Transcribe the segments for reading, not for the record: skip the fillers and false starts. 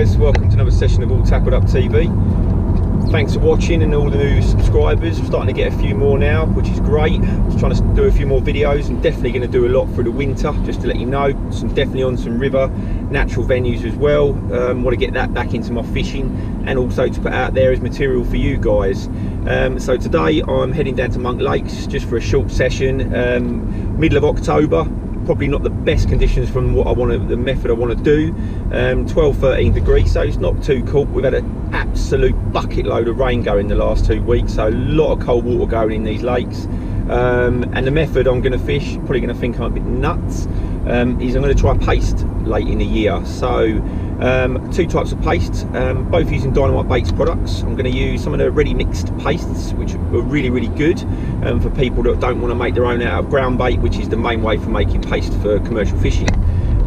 guys, welcome to another session of All Tackled Up TV. Thanks for watching and all the new subscribers. I'm starting to get a few more now, which is great. Just trying to do a few more videos and definitely going to do a lot through the winter, just to let you know. Definitely on some river, natural venues as well. Want to get that back into my fishing and also to put out there as material for you guys. So today I'm heading down to Monk Lakes just for a short session, middle of October. Probably not the best conditions from what I want to, the method I want to do. 12-13 degrees, so it's not too cold. We've had an absolute bucket load of rain going the last 2 weeks, so a lot of cold water going in these lakes. And the method I'm going to fish, probably going to think I'm a bit nuts, is I'm going to try paste late in the year. So two types of paste, both using Dynamite Baits products. I'm going to use some of the ready mixed pastes, which are really good for people that don't want to make their own out of ground bait, which is the main way for making paste for commercial fishing,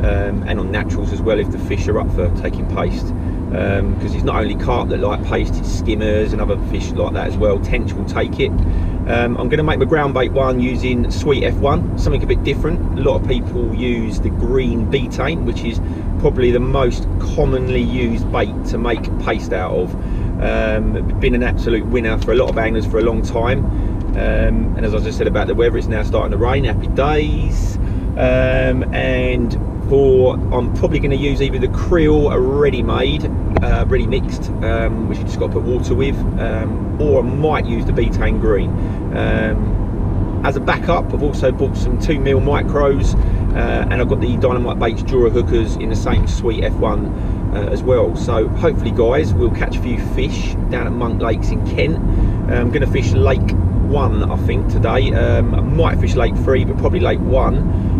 and on naturals as well if the fish are up for taking paste, because it's not only carp that like paste, it's skimmers and other fish like that as well. Tench will take it. I'm going to make my ground bait one using Sweet F1, something a bit different. A lot of people use the green betaine, which is probably the most commonly used bait to make paste out of. Been an absolute winner for a lot of anglers for a long time. And as I just said about the weather, it's now starting to rain. Happy days. And I'm probably going to use either the krill ready made, ready mixed, which you just got to put water with, or I might use the betaine green. As a backup, I've also bought some 2mm micros, and I've got the Dynamite Baits Jura hookers in the same Sweet F1 as well. So hopefully guys, we'll catch a few fish down at Monk Lakes in Kent. I'm going to fish Lake 1 I think today. I might fish Lake 3, but probably Lake 1.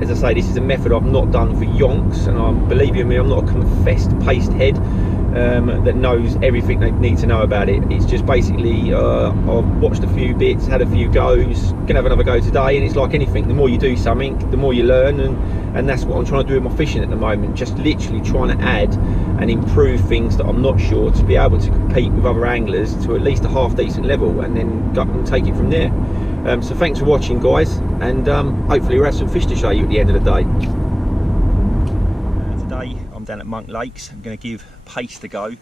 As I say, this is a method I've not done for yonks, and believe you me, I'm not a confessed paste head that knows everything they need to know about it. It's just basically I've watched a few bits, had a few goes, gonna have another go today, and it's like anything, the more you do something, the more you learn, and that's what I'm trying to do with my fishing at the moment, just literally trying to add and improve things that I'm not sure, to be able to compete with other anglers to at least a half decent level, and then go and take it from there. So thanks for watching guys, and hopefully we'll have some fish to show you at the end of the day. Today I'm down at Monk Lakes. I'm going to give paste a go.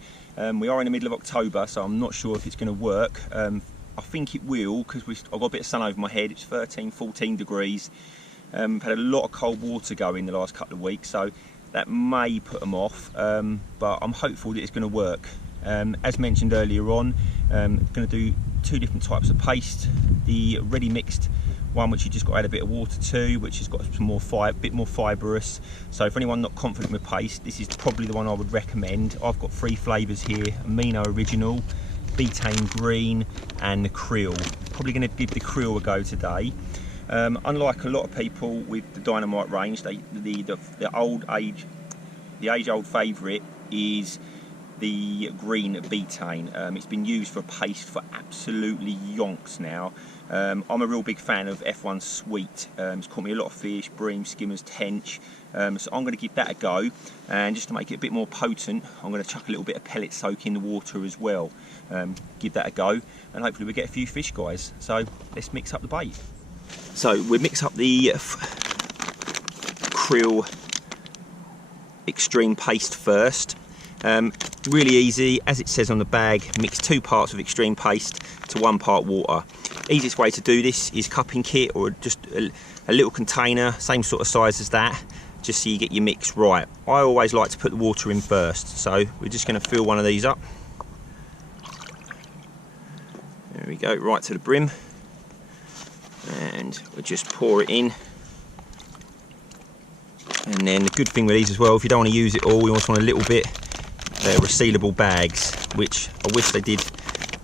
We are in the middle of October, so I'm not sure if it's going to work. I think it will, because I've got a bit of sun over my head. It's 13-14 degrees. We've had a lot of cold water going the last couple of weeks, so that may put them off, but I'm hopeful that it's going to work. As mentioned earlier on, I'm going to do two different types of paste. The ready mixed one, which you just got to add a bit of water to, which has got some more bit more fibrous. So for anyone not confident with paste, this is probably the one I would recommend. I've got 3 flavours here: amino original, betaine green, and the krill. Probably going to give the krill a go today. Unlike a lot of people with the Dynamite range, the age-old favourite is the green betaine. It's been used for paste for absolutely yonks now. I'm a real big fan of F1 Sweet. It's caught me a lot of fish, bream, skimmers, tench. So I'm going to give that a go, and just to make it a bit more potent, I'm going to chuck a little bit of pellet soak in the water as well. Give that a go, and hopefully we get a few fish guys. So let's mix up the bait. So we mix up the krill extreme paste first. Really easy, as it says on the bag, mix 2 parts of extreme paste to 1 part water. Easiest way to do this is cupping kit, or just a little container, same sort of size as that, just so you get your mix right. I always like to put the water in first, so we're just going to fill one of these up. There we go, right to the brim, and we'll just pour it in. And then the good thing with these as well, if you don't want to use it all, you also want a little bit. They're resealable bags, which I wish they did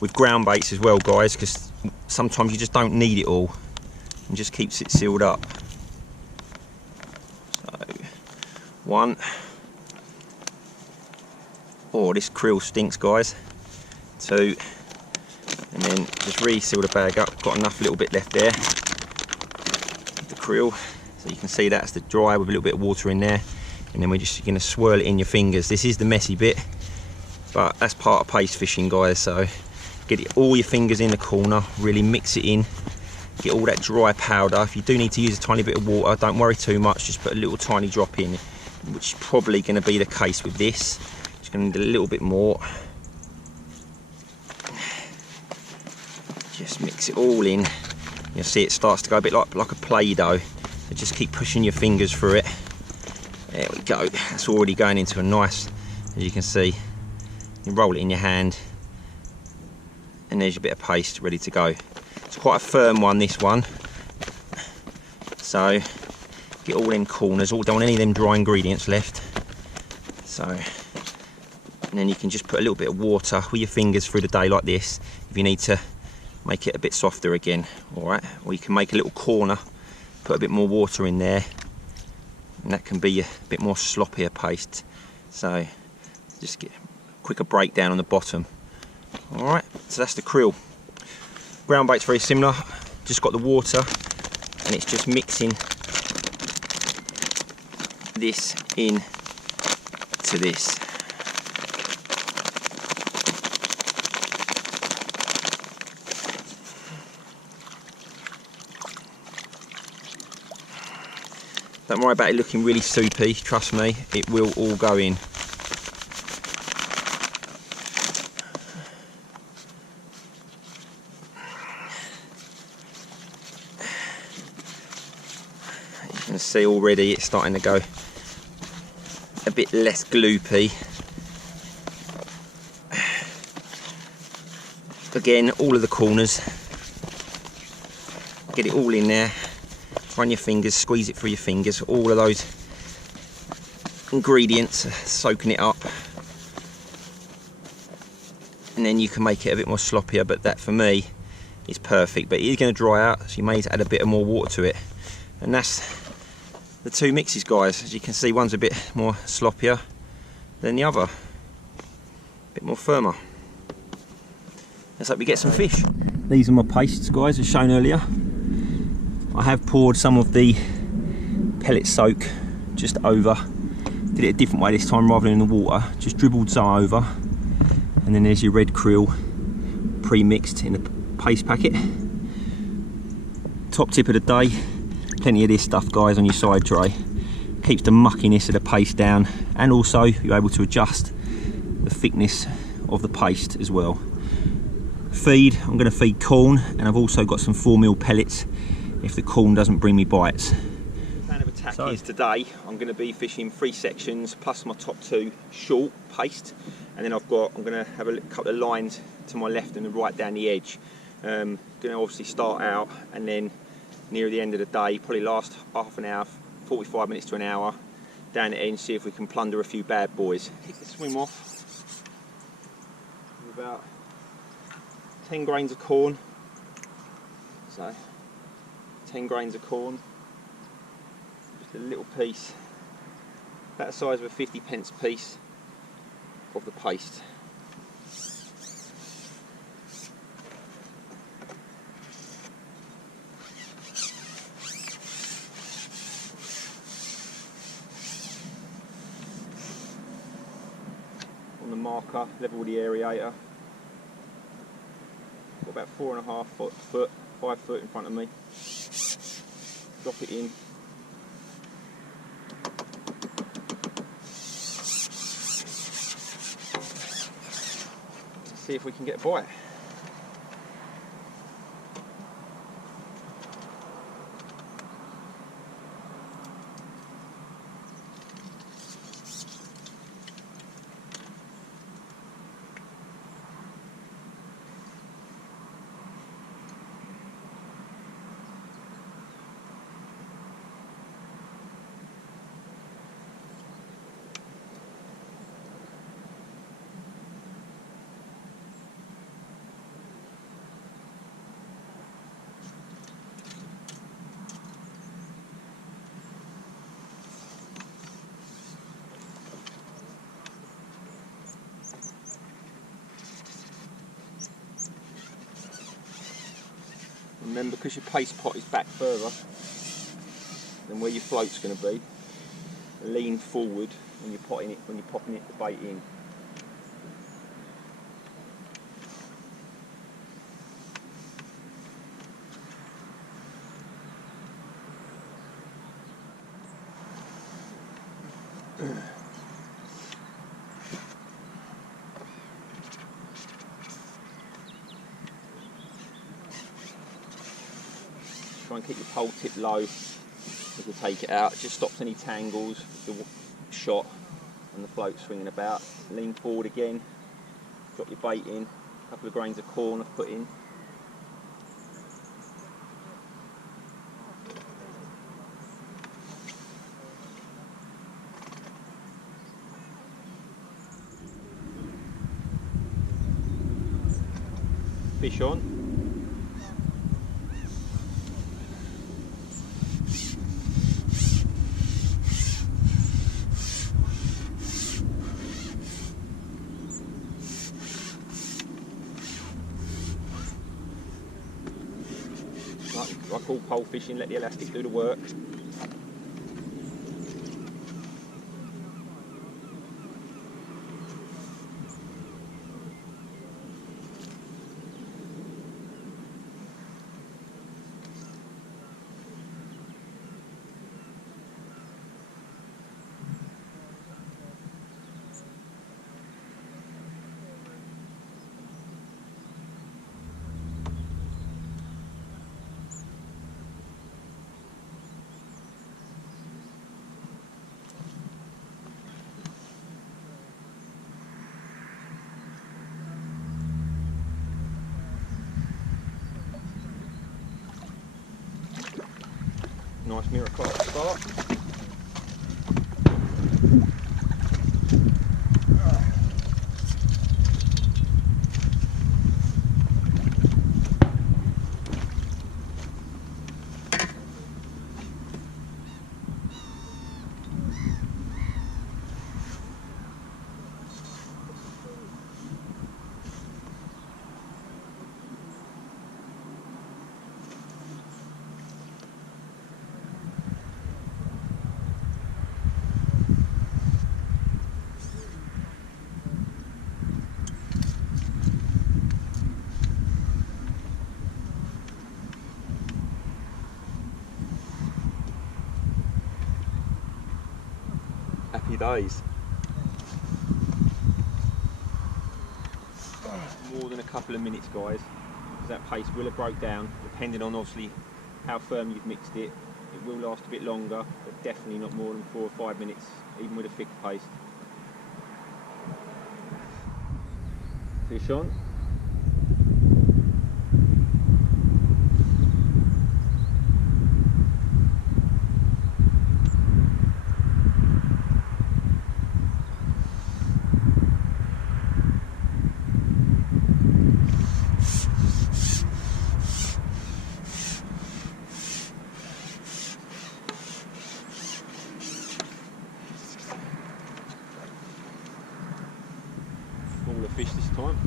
with ground baits as well guys, because sometimes you just don't need it all, and just keeps it sealed up. So 1. Oh, this krill stinks guys. 2, and then just re-seal the bag up. Got enough little bit left there of the krill, so you can see that's the dry with a little bit of water in there. And then we're just going to swirl it in your fingers. This is the messy bit, but that's part of paste fishing guys. So get it, all your fingers in the corner, really mix it in, get all that dry powder. If you do need to use a tiny bit of water, don't worry too much, just put a little tiny drop in, which is probably going to be the case with this. Just going to need a little bit more. Just mix it all in. You'll see it starts to go a bit like a Play-Doh. So just keep pushing your fingers through it. There we go. It's already going into a nice, as you can see, you roll it in your hand and there's your bit of paste ready to go. It's quite a firm one, this one. So get all them corners, don't want any of them dry ingredients left. So, and then you can just put a little bit of water with your fingers through the day like this if you need to make it a bit softer again, alright? Or you can make a little corner, put a bit more water in there, and that can be a bit more sloppier paste. So just get a quicker breakdown on the bottom. Alright, so that's the krill. Ground bait's very similar, just got the water and it's just mixing this in to this. Don't worry about it looking really soupy, trust me, it will all go in. You can see already it's starting to go a bit less gloopy. Again, all of the corners, get it all in there. Run your fingers, squeeze it through your fingers. All of those ingredients are soaking it up. And then you can make it a bit more sloppier, but that for me is perfect. But it is going to dry out, so you may add a bit more water to it. And that's the two mixes, guys. As you can see, one's a bit more sloppier than the other. A bit more firmer. Let's hope we get some fish. These are my pastes, guys, as shown earlier. I have poured some of the pellet soak just over. Did it a different way this time rather than in the water. Just dribbled some over. And then there's your red krill pre-mixed in a paste packet. Top tip of the day, plenty of this stuff, guys, on your side tray. Keeps the muckiness of the paste down, and also you're able to adjust the thickness of the paste as well. Feed, I'm going to feed corn, and I've also got some 4mm pellets if the corn doesn't bring me bites. The plan of attack is today I'm going to be fishing 3 sections plus my top 2 short paste, and then I'm going to have a couple of lines to my left and right down the edge. Going to obviously start out, and then near the end of the day, probably last half an hour, 45 minutes to an hour, down the end, see if we can plunder a few bad boys. Kick the swim off with about 10 grains of corn. So 10 grains of corn, just a little piece, about the size of a 50p piece of the paste. On the marker, level the aerator. Got about 4.5 foot, 5 foot in front of me. Drop it in. Let's see if we can get a bite. Remember, because your paste pot is back further than where your float's going to be, lean forward when you're popping it, the bait in. try and keep your pole tip low as you take it out. It just stops any tangles, the shot and the float swinging about. Lean forward again, drop your bait in, a couple of grains of corn I've put in. Fish on. Like I call pole fishing, let the elastic do the work. Nice mirror carp start. Happy days. More than a couple of minutes, guys, because that paste will have broke down, depending on obviously how firm you've mixed it. It will last a bit longer, but definitely not more than 4 or 5 minutes, even with a thick paste. Fish on. Smaller fish this time.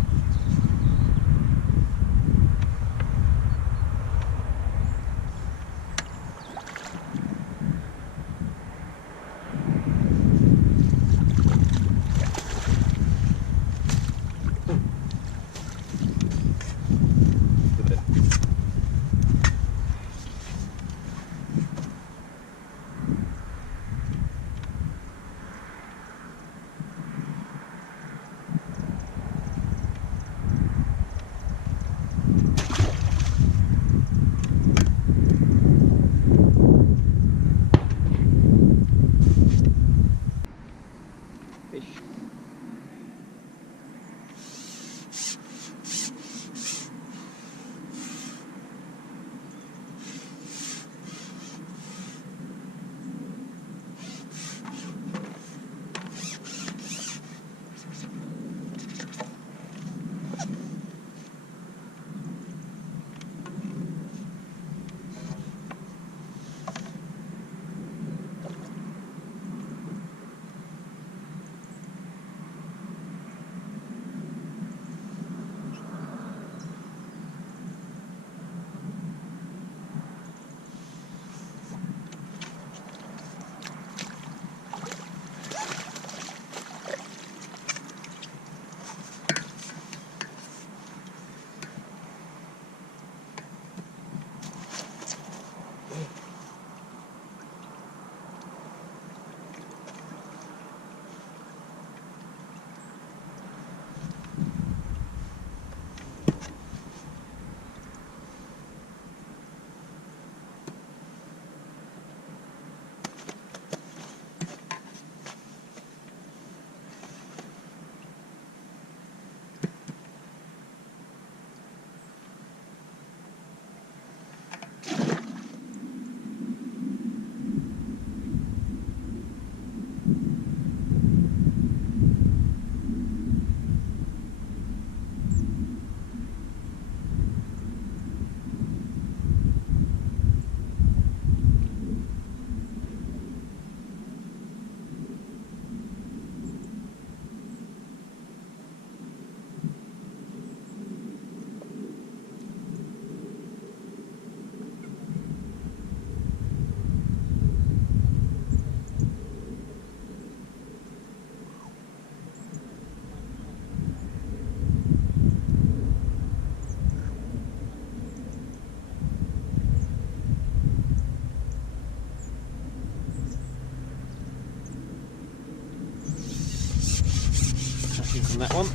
on that one.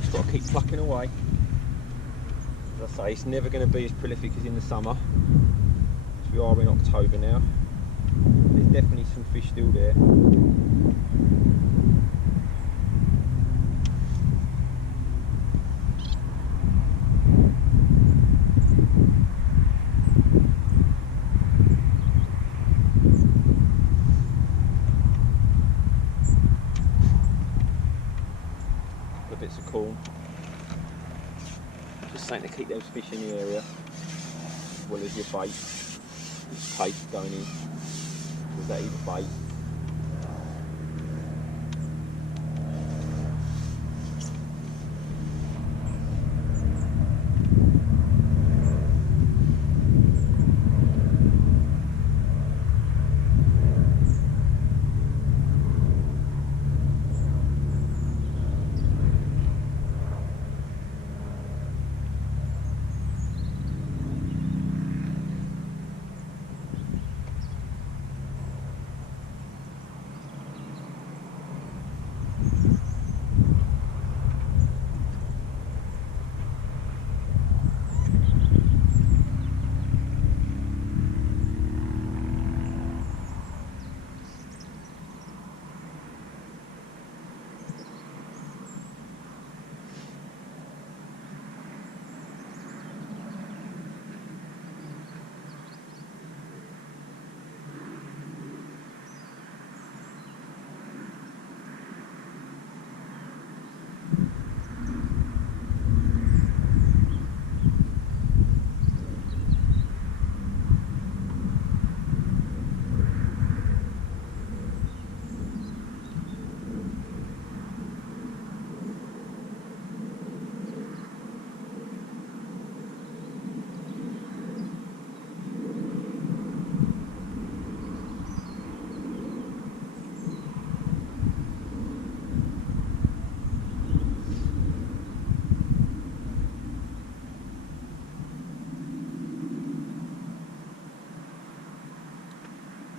Just got to keep plucking away. As I say, it's never going to be as prolific as in the summer. We are in October now. There's definitely some fish still there. Bits of corn, just something to keep those fish in the area, as well as your bait, your paste going in, because that is bait.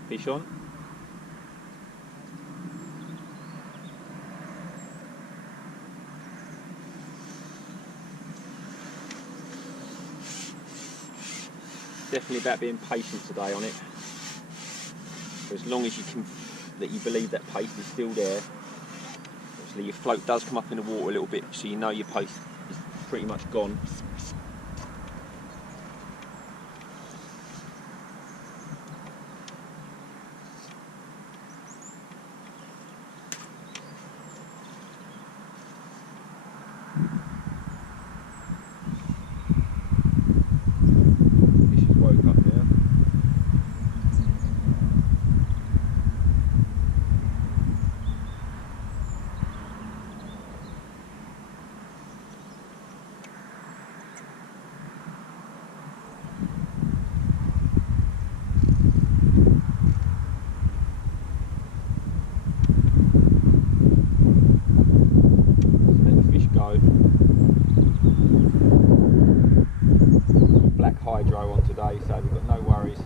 Fish on. Definitely about being patient today on it. For as long as you can, that you believe that paste is still there. Obviously your float does come up in the water a little bit, so you know your paste is pretty much gone. Black hydro on today, so we've got no worries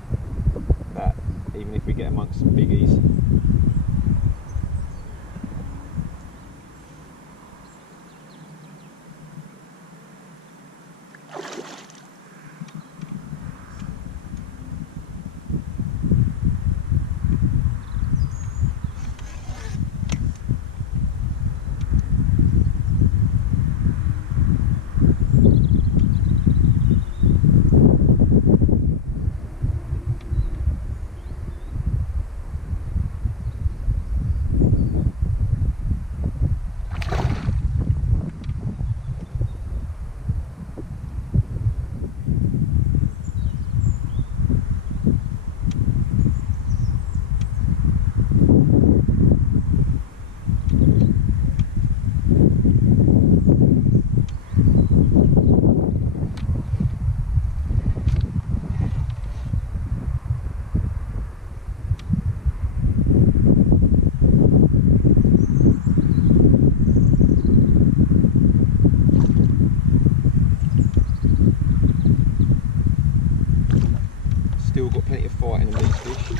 that even if we get amongst some biggies. Still got plenty of fight in these fish.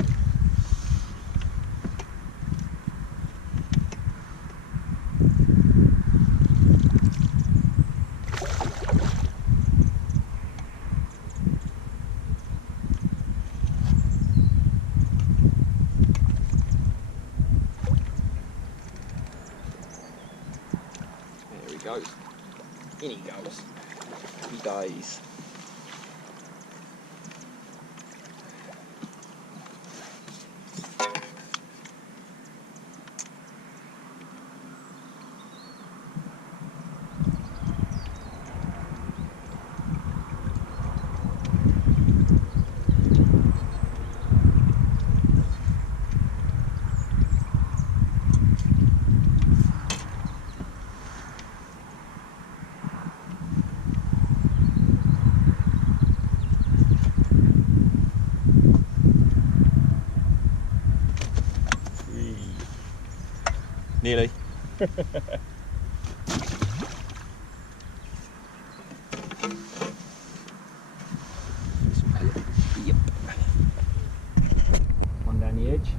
goes. In he goes. Happy days. Nearly. Yep. One down the edge.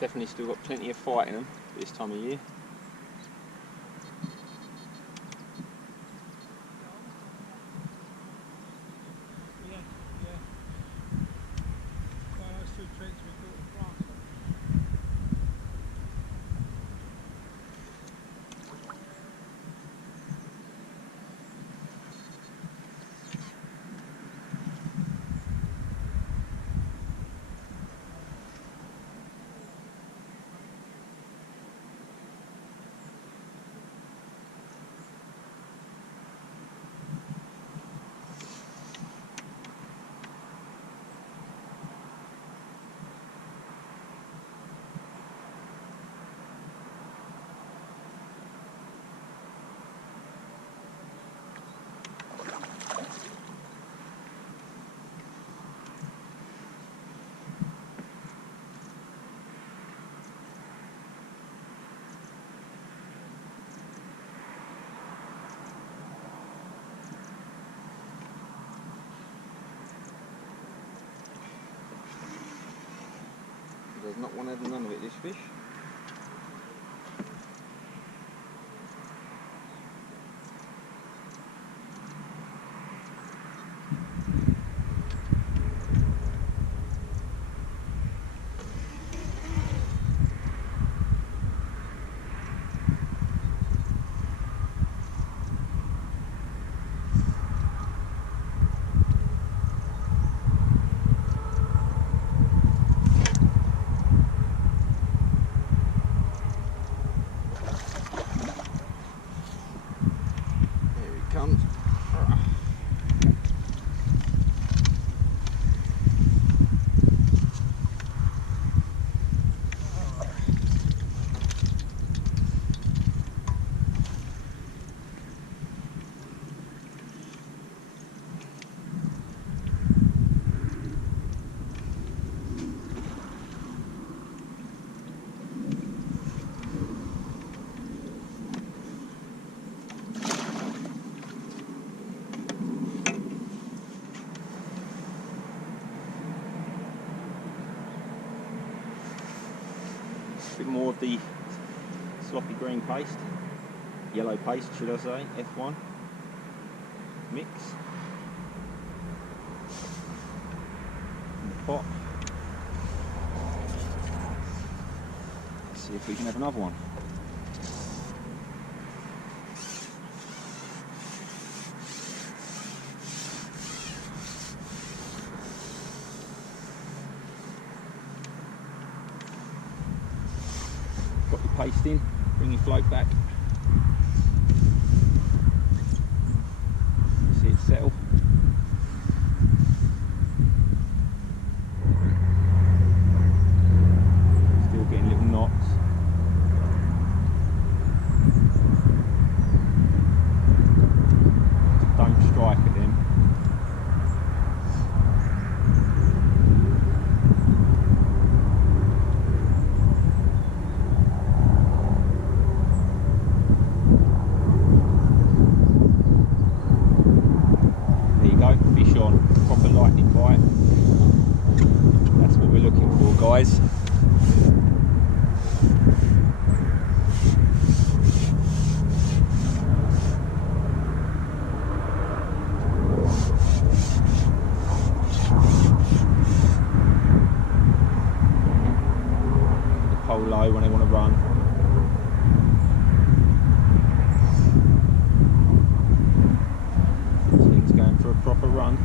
Definitely still got plenty of fight in them this time of year. There's not one had none of it, this fish. bit more of the sloppy green paste, yellow paste should I say, F1 mix in the pot. Let's see if we can have another one. Got your paste in, bring your float back. See it settle. Still getting little knots. Don't strike at them. Fish on, proper lightning bite. That's what we're looking for, guys. The pole low when they want to run. Going for a proper run.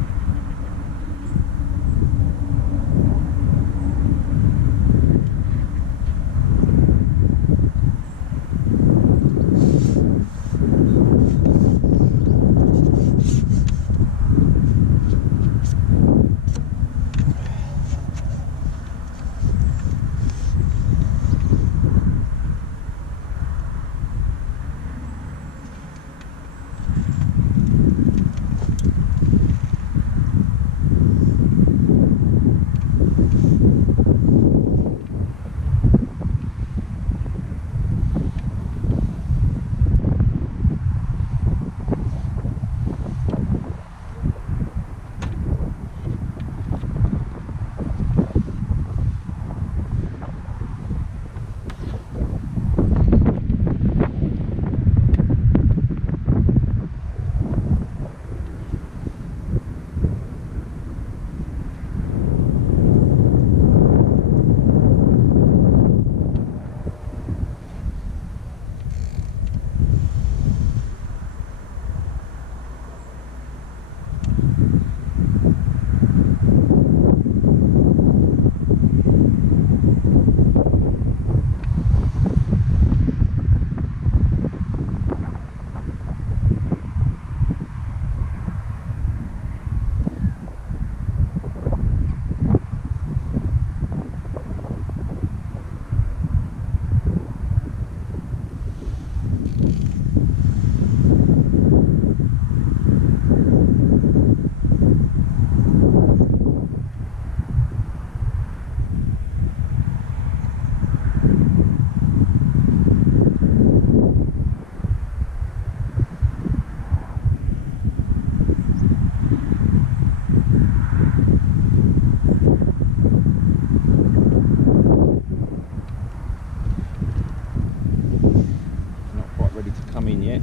Come in yet.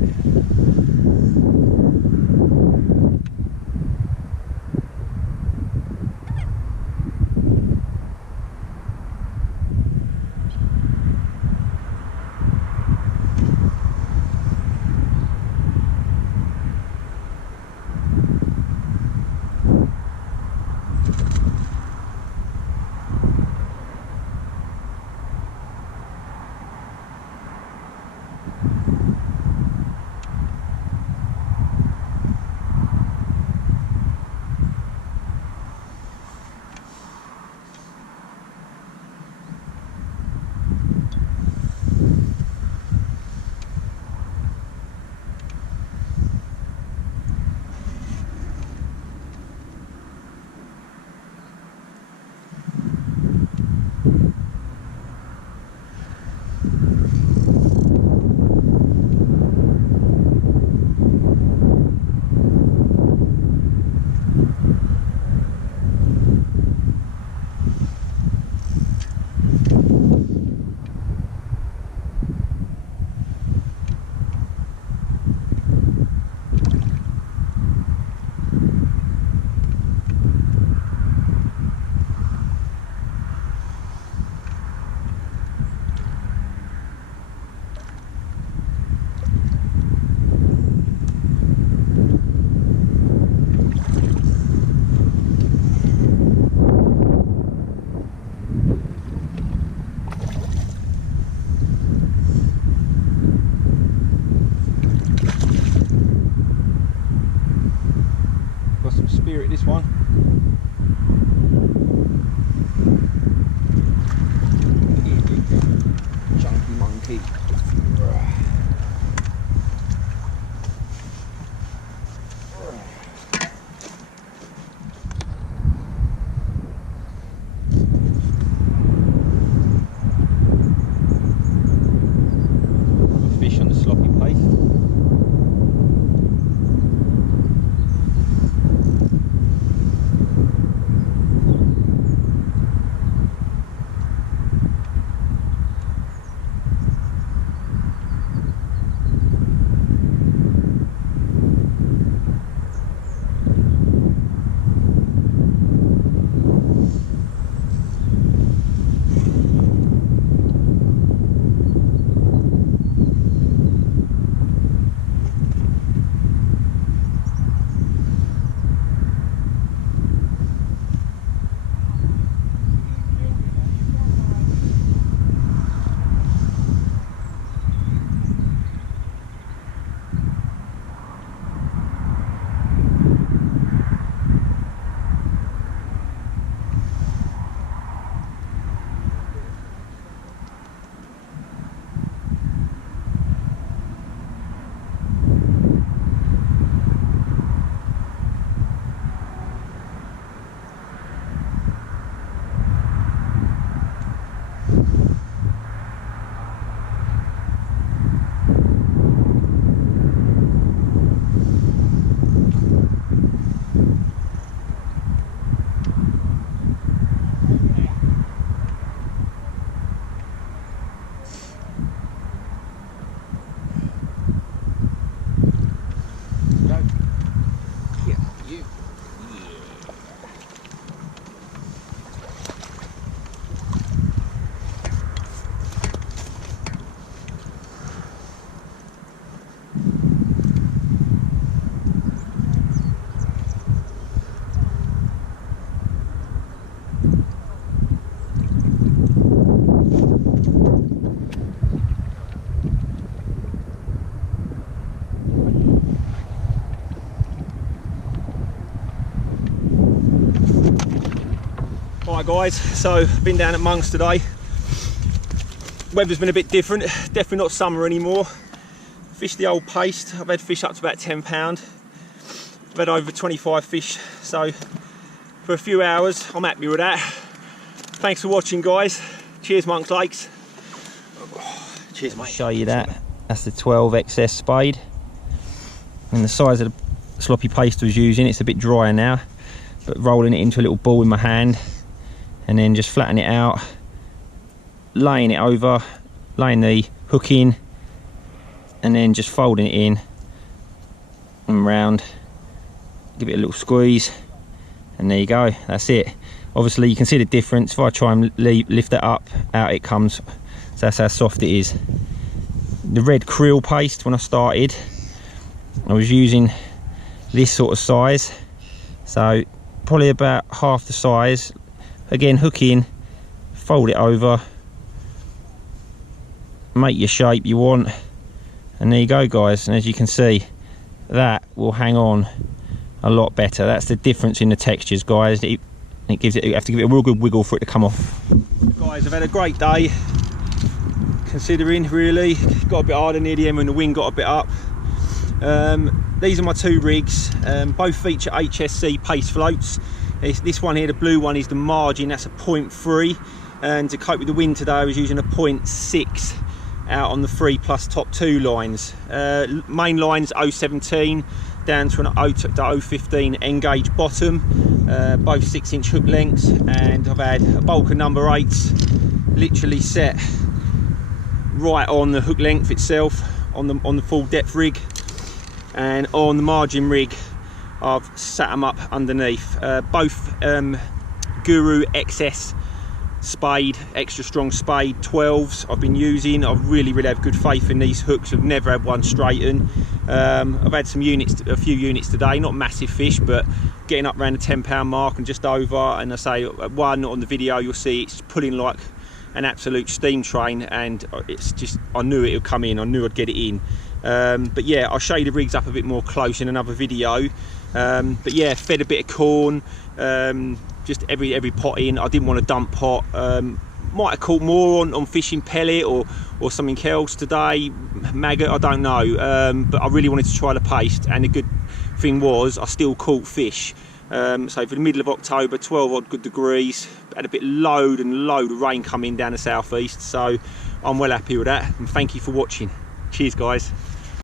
Right guys, so been down at Monks today. Weather's been a bit different, definitely not summer anymore. Fished the old paste. I've had fish up to about 10 pound. I've had over 25 fish, so for a few hours I'm happy with that. Thanks for watching guys. Cheers Monks Lakes. Cheers mate. Show you that. That's the 12 XS spade. And the size of the sloppy paste I was using, it's a bit drier now, but rolling it into a little ball in my hand and then just flatten it out, laying it over, laying the hook in and then just folding it in and round, give it a little squeeze and there you go, that's it. Obviously you can see the difference. If I try and lift that up, out it comes. So that's how soft it is. The red krill paste, when I started I was using this sort of size, so probably about half the size. Again, hook in, fold it over, make your shape you want, and there you go guys. And as you can see, that will hang on a lot better. That's the difference in the textures guys. It gives it, you have to give it a real good wiggle for it to come off. Guys, I've had a great day, considering really. Got a bit harder near the end when the wind got a bit up. These are my two rigs, both feature HSC paste floats. This one here, the blue one, is the margin, that's a 0.3, and to cope with the wind today I was using a 0.6 out on the 3 plus top 2 lines. Main lines 0.17 down to an 0.15 engage bottom, both 6-inch hook lengths, and I've had a bulk of number 8s literally set right on the hook length itself on the full depth rig, and on the margin rig I've sat them up underneath. Both Guru XS spade, extra strong spade 12s I've been using. I really have good faith in these hooks. I've never had one straighten. I've had some units, a few units today, not massive fish, but getting up around the 10 pound mark and just over. And I say one on the video, you'll see it's pulling like an absolute steam train, and it's just, I knew it would come in, I knew I'd get it in. But yeah, I'll show you the rigs up a bit more close in another video. But yeah, fed a bit of corn, just every pot in. I didn't want a dump pot. Might have caught more on fishing pellet or something else today, maggot, I don't know. But I really wanted to try the paste, and the good thing was I still caught fish. So for the middle of October, 12 odd good degrees, had a bit load of rain coming down the southeast, so I'm well happy with that, and thank you for watching. Cheers guys.